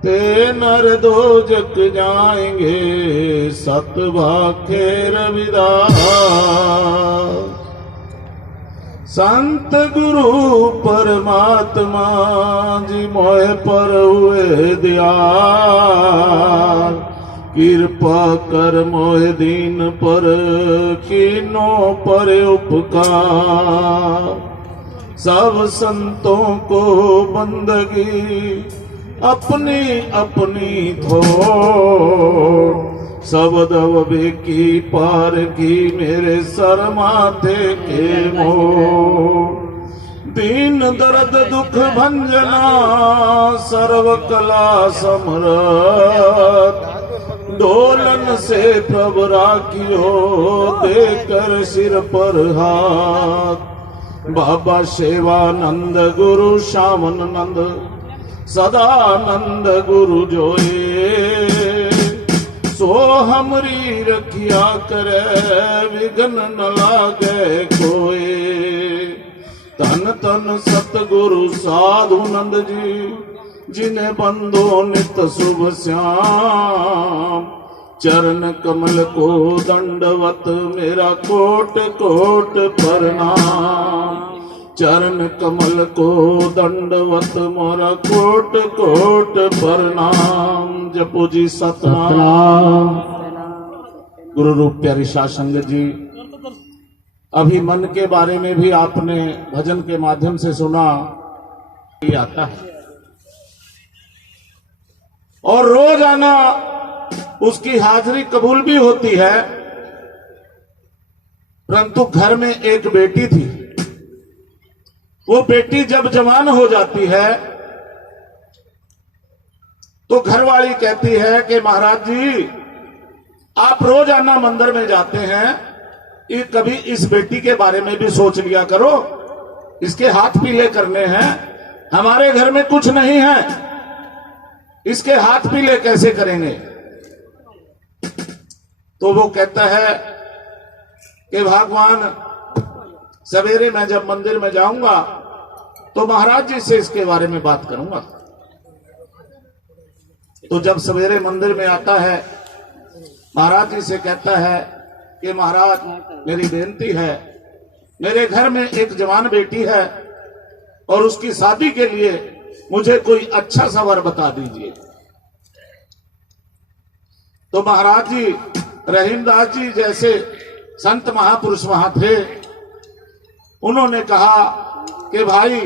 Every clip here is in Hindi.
ते नर दोजक जाएंगे सत भाखे रविदास। संत गुरु परमात्मा जी मोह पर हुए दयाल। कृपा कर मोह दीन पर कीनो पर उपकार। सब संतों को बंदगी अपनी अपनी थोड़। सबद की पार की मेरे सर माथे के मोड़। दीन दर्द दुख भंजना सर्व कला समरथ। डोलन से प्रभु राखियो देकर सिर पर हाथ। बाबा सेवानंद गुरु श्यामन नंद सदानंद गुरु जोए। सो हमरी रखिया करे विघ्न न लागे कोई। तन तन सतगुरु साधु नंद जी जिन्हें बंदो नित शुभ श्याम। चरण कमल को दंडवत मेरा कोट कोट प्रणाम। चरण कमल को दंडवत मोरा कोट कोट प्रणाम। जपो जी सतनाम। गुरु रूप प्यारी साध संगत जी, अभी मन के बारे में भी आपने भजन के माध्यम से सुना। ये आता है और रोज आना उसकी हाजिरी कबूल भी होती है। परंतु घर में एक बेटी थी। वो बेटी जब जवान हो जाती है तो घरवाली कहती है कि महाराज जी आप रोज आना मंदिर में जाते हैं, ये कभी इस बेटी के बारे में भी सोच लिया करो। इसके हाथ पीले करने हैं, हमारे घर में कुछ नहीं है, इसके हाथ पीले कैसे करेंगे। तो वो कहता है कि भगवान सवेरे मैं जब मंदिर में जाऊंगा तो महाराज जी से इसके बारे में बात करूंगा। तो जब सवेरे मंदिर में आता है महाराज जी से कहता है कि महाराज मेरी बेनती है, मेरे घर में एक जवान बेटी है और उसकी शादी के लिए मुझे कोई अच्छा सा वर बता दीजिए। तो महाराज जी रहीमदास जी जैसे संत महापुरुष वहां थे, उन्होंने कहा कि भाई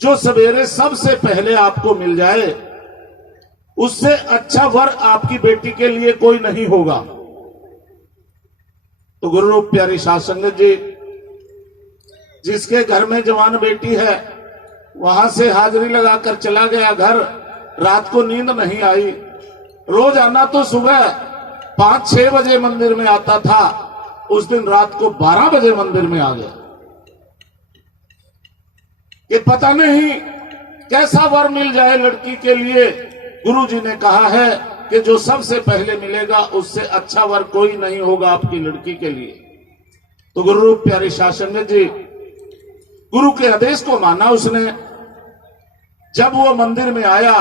जो सवेरे सबसे पहले आपको मिल जाए उससे अच्छा वर आपकी बेटी के लिए कोई नहीं होगा। तो गुरु रूप प्यारी साध संगत जी, जिसके घर में जवान बेटी है वहां से हाजिरी लगाकर चला गया घर। रात को नींद नहीं आई। रोज आना तो सुबह 5-6 बजे मंदिर में आता था, उस दिन रात को 12 बजे मंदिर में आ गया। कि पता नहीं कैसा वर मिल जाए लड़की के लिए। गुरुजी ने कहा है कि जो सबसे पहले मिलेगा उससे अच्छा वर कोई नहीं होगा आपकी लड़की के लिए। तो गुरु रूप प्यारी साध संगत जी, गुरु के आदेश को माना उसने। जब वो मंदिर में आया,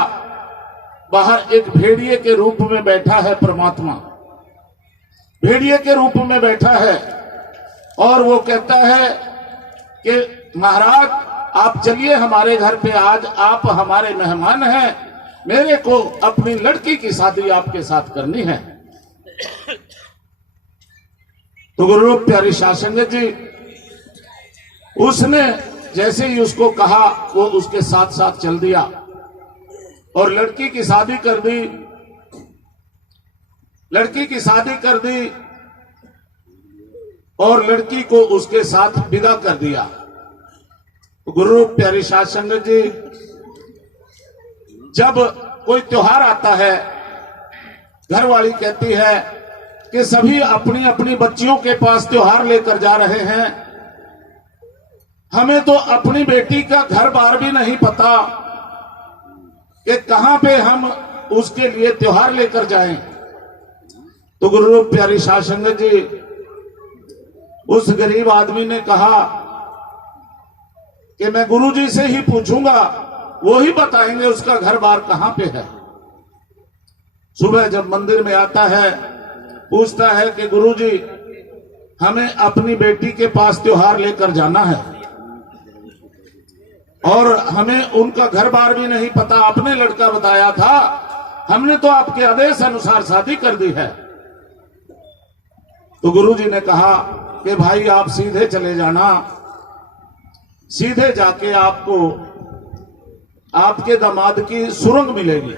बाहर एक भेड़िए के रूप में बैठा है परमात्मा, भेड़िए के रूप में बैठा है और वो कहता है कि महाराज आप चलिए हमारे घर पे, आज आप हमारे मेहमान हैं, मेरे को अपनी लड़की की शादी आपके साथ करनी है। तो गुरु रूप प्यारी साध संगत जी, उसने जैसे ही उसको कहा वो उसके साथ साथ चल दिया और लड़की की शादी कर दी। लड़की की शादी कर दी और लड़की को उसके साथ विदा कर दिया। गुरु रूप प्यारी साध संगत जी, जब कोई त्योहार आता है, घर वाली कहती है कि सभी अपनी अपनी बच्चियों के पास त्योहार लेकर जा रहे हैं, हमें तो अपनी बेटी का घर बार भी नहीं पता कि कहां पे हम उसके लिए त्योहार लेकर जाएं। तो गुरु रूप प्यारी साध संगत जी, उस गरीब आदमी ने कहा कि मैं गुरुजी से ही पूछूंगा वो ही बताएंगे उसका घर बार कहां पे है। सुबह जब मंदिर में आता है, पूछता है कि गुरुजी हमें अपनी बेटी के पास त्योहार लेकर जाना है और हमें उनका घर बार भी नहीं पता, अपने लड़का बताया था, हमने तो आपके आदेश अनुसार शादी कर दी है। तो गुरुजी ने कहा कि भाई आप सीधे चले जाना, सीधे जाके आपको आपके दामाद की सुरंग मिलेगी,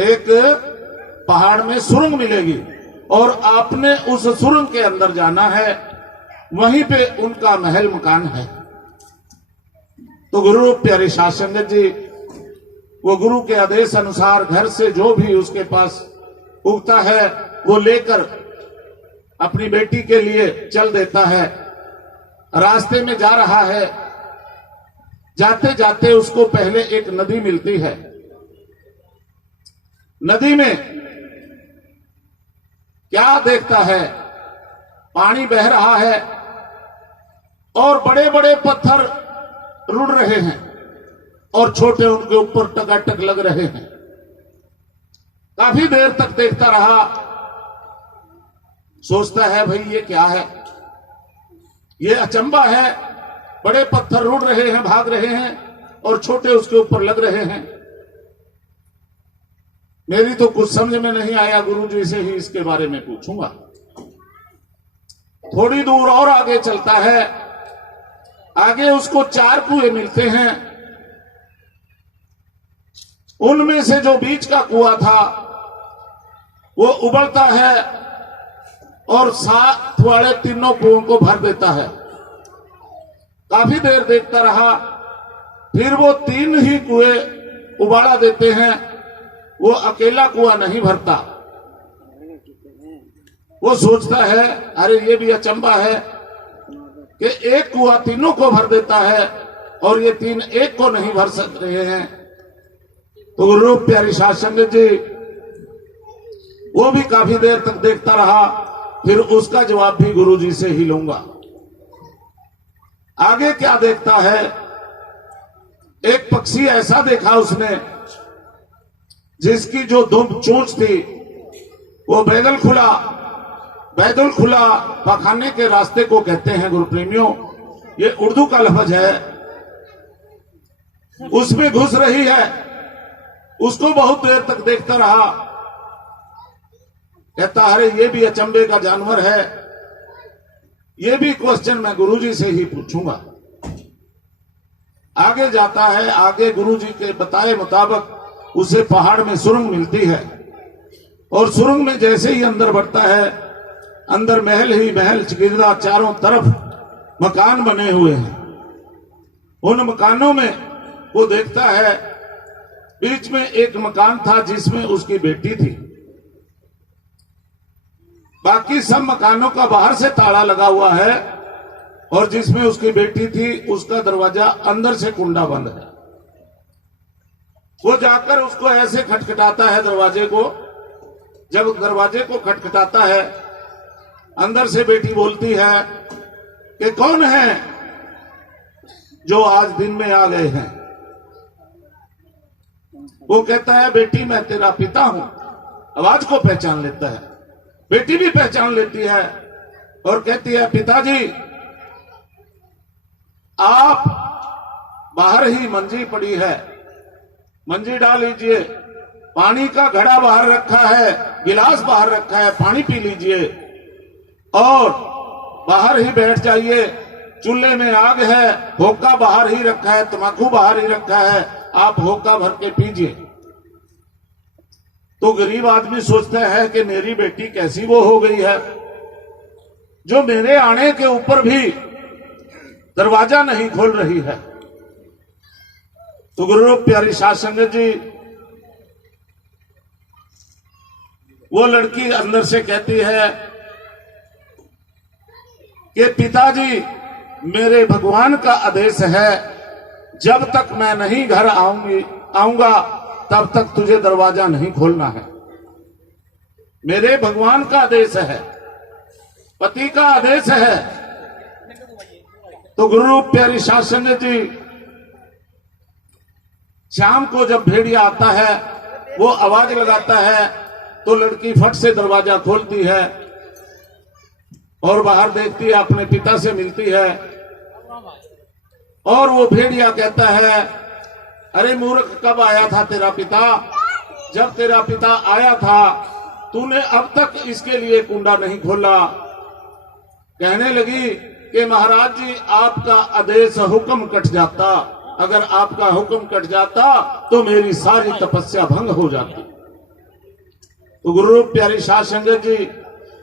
एक पहाड़ में सुरंग मिलेगी और आपने उस सुरंग के अंदर जाना है, वहीं पे उनका महल मकान है। तो गुरु प्यारे साध संगत जी वो गुरु के आदेश अनुसार घर से जो भी उसके पास उगता है वो लेकर अपनी बेटी के लिए चल देता है। रास्ते में जा रहा है, जाते जाते उसको पहले एक नदी मिलती है। नदी में क्या देखता है, पानी बह रहा है और बड़े बड़े पत्थर रुड़ रहे हैं और छोटे उनके ऊपर टकाटक लग रहे हैं। काफी देर तक देखता रहा, सोचता है भाई ये क्या है, ये अचंबा है, बड़े पत्थर रुड़ रहे हैं, भाग रहे हैं और छोटे उसके ऊपर लग रहे हैं। मेरी तो कुछ समझ में नहीं आया, गुरुजी से ही इसके बारे में पूछूंगा। थोड़ी दूर और आगे चलता है, आगे उसको 4 कुएं मिलते हैं। उनमें से जो बीच का कुआं था वो उबलता है और साथ वाले तीनों कुओं को भर देता है। काफी देर देखता रहा, फिर वो 3 ही कुएं उबाला देते हैं, वो अकेला कुआं नहीं भरता। वो सोचता है अरे ये भी अचंबा है कि एक कुआं तीनों को भर देता है और ये 3 एक को नहीं भर सक रहे हैं। तो गुरु प्यारी साध संगत जी वो भी काफी देर तक देखता रहा, फिर उसका जवाब भी गुरु जी से ही लूंगा। आगे क्या देखता है, एक पक्षी ऐसा देखा उसने जिसकी जो दुम चोंच थी वो बैदल खुला पखाने के रास्ते को कहते हैं गुरु प्रेमियों, ये उर्दू का लफ्ज है। उसमें घुस रही है, उसको बहुत देर तक देखता रहा, कहता अरे ये भी अचंबे का जानवर है, ये भी क्वेश्चन मैं गुरुजी से ही पूछूंगा। आगे जाता है, आगे गुरुजी के बताए मुताबिक उसे पहाड़ में सुरंग मिलती है और सुरंग में जैसे ही अंदर बढ़ता है, अंदर महल ही महल चिगिरदा, चारों तरफ मकान बने हुए हैं। उन मकानों में वो देखता है बीच में एक मकान था जिसमें उसकी बेटी थी। बाकी सब मकानों का बाहर से ताला लगा हुआ है और जिसमें उसकी बेटी थी उसका दरवाजा अंदर से कुंडा बंद है। वो जाकर उसको ऐसे खटखटाता है दरवाजे को। जब दरवाजे को खटखटाता है, अंदर से बेटी बोलती है कि कौन है जो आज दिन में आ गए हैं। वो कहता है बेटी मैं तेरा पिता हूं। आवाज को पहचान लेता है, बेटी भी पहचान लेती है और कहती है पिताजी आप बाहर ही मंजी पड़ी है, मंजी डाल लीजिए, पानी का घड़ा बाहर रखा है, गिलास बाहर रखा है, पानी पी लीजिए और बाहर ही बैठ जाइए। चूल्हे में आग है, होका बाहर ही रखा है, तम्बाकू बाहर ही रखा है, आप होका भर के पीजिए। तो गरीब आदमी सोचता है कि मेरी बेटी कैसी वो हो गई है जो मेरे आने के ऊपर भी दरवाजा नहीं खोल रही है। तो गुरु प्यारी साध संगत जी वो लड़की अंदर से कहती है कि पिताजी मेरे भगवान का आदेश है, जब तक मैं नहीं घर आऊंगा तब तक तुझे दरवाजा नहीं खोलना है। मेरे भगवान का आदेश है, पति का आदेश है। तो गुरु प्यारी साध संगत जी शाम को जब भेड़िया आता है, वो आवाज लगाता है तो लड़की फट से दरवाजा खोलती है और बाहर देखती है, अपने पिता से मिलती है। और वो भेड़िया कहता है, अरे मूर्ख, कब आया था तेरा पिता? जब तेरा पिता आया था तूने अब तक इसके लिए कुंडा नहीं खोला। कहने लगी कि महाराज जी, आपका आदेश हुक्म कट जाता, अगर आपका हुक्म कट जाता तो मेरी सारी तपस्या भंग हो जाती। तो गुरु रूप प्यारी साध संगत जी,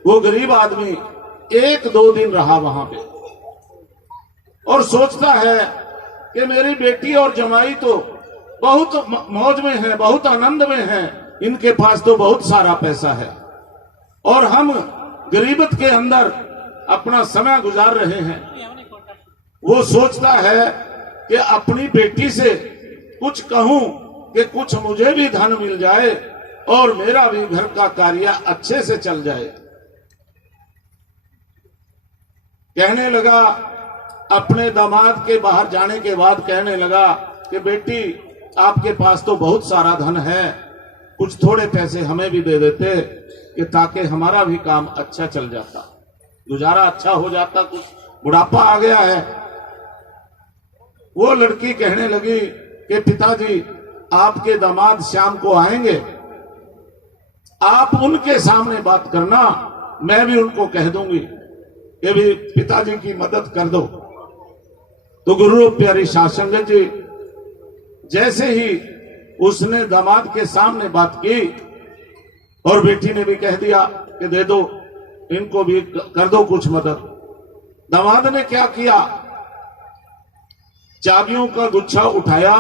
वो गरीब आदमी 1-2 दिन रहा वहां पे और सोचता है कि मेरी बेटी और जमाई तो बहुत मौज में है, बहुत आनंद में है, इनके पास तो बहुत सारा पैसा है और हम गरीबत के अंदर अपना समय गुजार रहे हैं। वो सोचता है कि अपनी बेटी से कुछ कहूं कि कुछ मुझे भी धन मिल जाए और मेरा भी घर का कार्य अच्छे से चल जाए। कहने लगा, अपने दामाद के बाहर जाने के बाद कहने लगा कि बेटी, आपके पास तो बहुत सारा धन है, कुछ थोड़े पैसे हमें भी दे देते कि ताकि हमारा भी काम अच्छा चल जाता, गुजारा अच्छा हो जाता, कुछ बुढ़ापा आ गया है। वो लड़की कहने लगी कि पिताजी, आपके दामाद शाम को आएंगे, आप उनके सामने बात करना, मैं भी उनको कह दूंगी कि भी पिताजी की मदद कर दो। तो गुरु प्यारी साध संगत जी, जैसे ही उसने दामाद के सामने बात की और बेटी ने भी कह दिया कि दे दो, इनको भी कर दो कुछ मदद। दामाद ने क्या किया, चाबियों का गुच्छा उठाया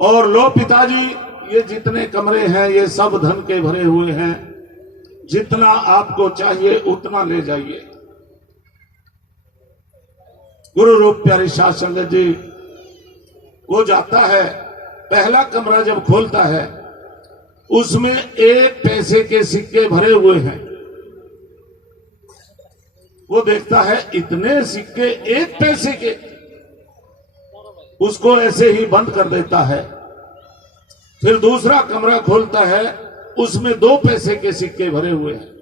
और लो पिताजी, ये जितने कमरे हैं ये सब धन के भरे हुए हैं, जितना आपको चाहिए उतना ले जाइए। गुरु रूप प्यारी साध संगत जी, वो जाता है, पहला कमरा जब खोलता है उसमें 1 पैसे के सिक्के भरे हुए हैं। वो देखता है इतने सिक्के 1 पैसे के, उसको ऐसे ही बंद कर देता है। फिर दूसरा कमरा खोलता है, उसमें 2 पैसे के सिक्के भरे हुए हैं।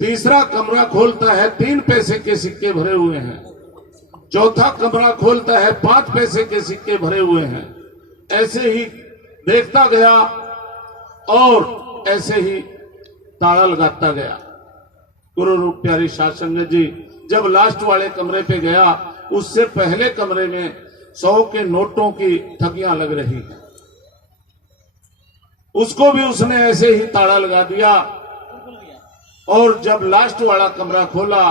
तीसरा कमरा खोलता है, 3 पैसे के सिक्के भरे हुए हैं। चौथा कमरा खोलता है, 5 पैसे के सिक्के भरे हुए हैं। ऐसे ही देखता गया और ऐसे ही ताला लगाता गया। गुरु रूप प्यारी साध संगत जी, जब लास्ट वाले कमरे पे गया, उससे पहले कमरे में 100 के नोटों की ठगियां लग रही हैं, उसको भी उसने ऐसे ही ताला लगा दिया। और जब लास्ट वाला कमरा खोला,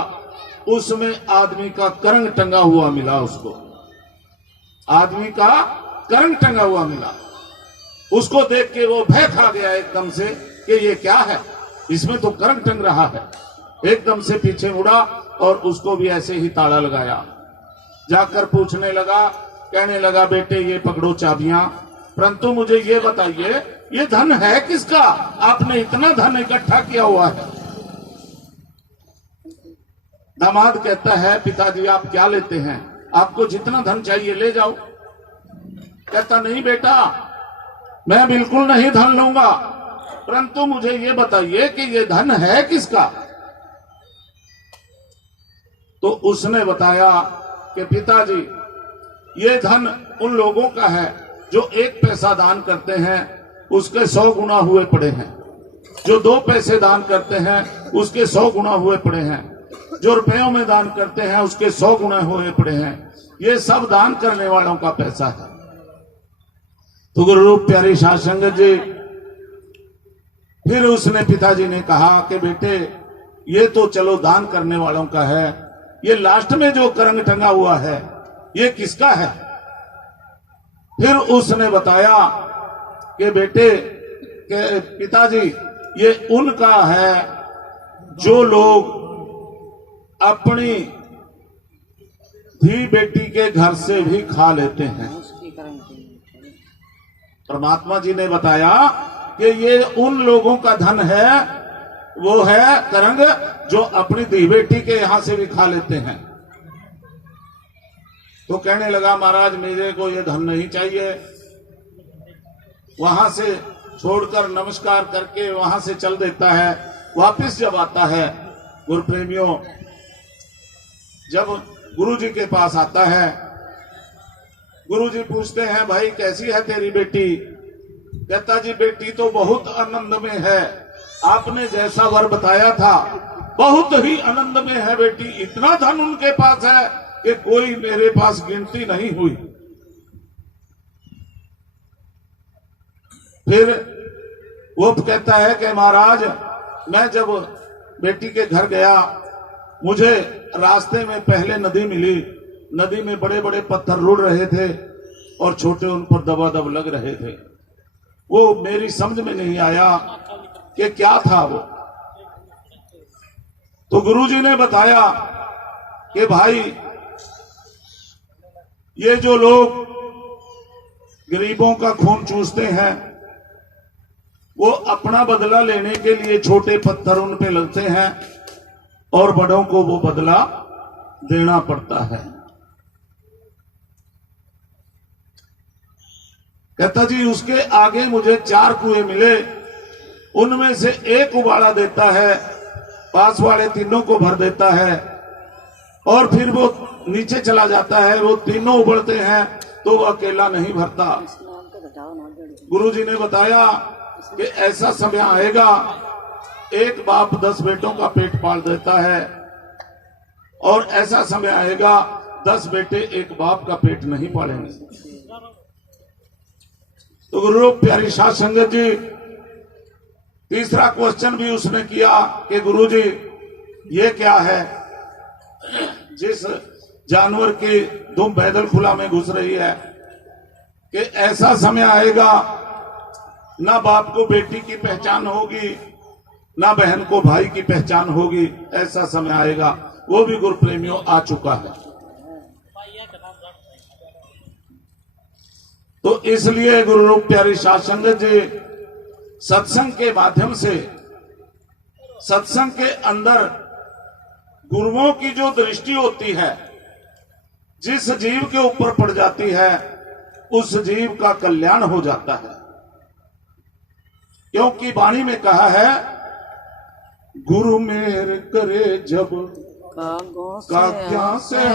उसमें आदमी का करंग टंगा हुआ मिला, उसको आदमी का करंग टंगा हुआ मिला। उसको देख के वो भय खा गया एकदम से कि ये क्या है, इसमें तो करंग टंग रहा है। एकदम से पीछे मुड़ा और उसको भी ऐसे ही ताला लगाया। जाकर पूछने लगा, कहने लगा, बेटे ये पकड़ो चाबियां, परंतु मुझे ये बताइए ये धन है किसका? आपने इतना धन इकट्ठा किया हुआ है। दामाद कहता है, पिताजी आप क्या लेते हैं, आपको जितना धन चाहिए ले जाओ। कहता, नहीं बेटा, मैं बिल्कुल नहीं धन लूंगा, परंतु मुझे ये बताइए कि ये धन है किसका। तो उसने बताया कि पिताजी ये धन उन लोगों का है जो 1 पैसा दान करते हैं, उसके 100 गुना हुए पड़े हैं। जो 2 पैसे दान करते हैं उसके 100 गुना हुए पड़े हैं। जो रुपयों में दान करते हैं उसके 100 गुना हुए पड़े हैं। ये सब दान करने वालों का पैसा है। तो गुरु रूप प्यारी साध संगत जी, फिर उसने पिताजी ने कहा कि बेटे ये तो चलो दान करने वालों का है, ये लास्ट में जो करंग टंगा हुआ है ये किसका है। फिर उसने बताया कि बेटे के पिताजी ये उनका है जो लोग अपनी धी बेटी के घर से भी खा लेते हैं। परमात्मा जी ने बताया कि ये उन लोगों का धन है, वो है करंग जो अपनी धी बेटी के यहां से भी खा लेते हैं। तो कहने लगा महाराज मेरे को ये धन नहीं चाहिए। वहां से छोड़कर नमस्कार करके वहां से चल देता है। वापस जब आता है गुरु प्रेमियों, जब गुरु जी के पास आता है, गुरु जी पूछते हैं भाई कैसी है तेरी बेटी? कहता जी बेटी तो बहुत आनंद में है, आपने जैसा वर बताया था बहुत ही आनंद में है बेटी। इतना धन उनके पास है कि कोई मेरे पास गिनती नहीं हुई। फिर वो कहता है कि महाराज मैं जब बेटी के घर गया, मुझे रास्ते में पहले नदी मिली। नदी में बड़े बड़े पत्थर रुड़ रहे थे और छोटे उन पर दबादब लग रहे थे। वो मेरी समझ में नहीं आया कि क्या था वो। तो गुरुजी ने बताया कि भाई ये जो लोग गरीबों का खून चूसते हैं, वो अपना बदला लेने के लिए छोटे पत्थर उन पे लगते हैं और बड़ों को वो बदला देना पड़ता है। कहता जी उसके आगे मुझे 4 कुएं मिले, उनमें से एक उबाड़ा देता है, पास वाले तीनों को भर देता है और फिर वो नीचे चला जाता है। वो तीनों उबड़ते हैं तो वो अकेला नहीं भरता। गुरुजी ने बताया कि ऐसा समय आएगा, एक बाप 10 बेटों का पेट पाल देता है और ऐसा समय आएगा 10 बेटे एक बाप का पेट नहीं पालेंगे। तो गुरु प्यारी साध संगत जी, तीसरा क्वेश्चन भी उसने किया कि गुरुजी ये क्या है? जिस जानवर की दुम पैदल खुला में घुस रही है कि ऐसा समय आएगा ना बाप को बेटी की पहचान होगी, ना बहन को भाई की पहचान होगी। ऐसा समय आएगा, वो भी गुरु प्रेमियों आ चुका है। तो इसलिए गुरु रूप प्यारी साध संगत जी, सत्संग के माध्यम से, सत्संग के अंदर गुरुओं की जो दृष्टि होती है, जिस जीव के ऊपर पड़ जाती है उस जीव का कल्याण हो जाता है। क्योंकि वाणी में कहा है गुरु मेहर करे जब काज्ञा से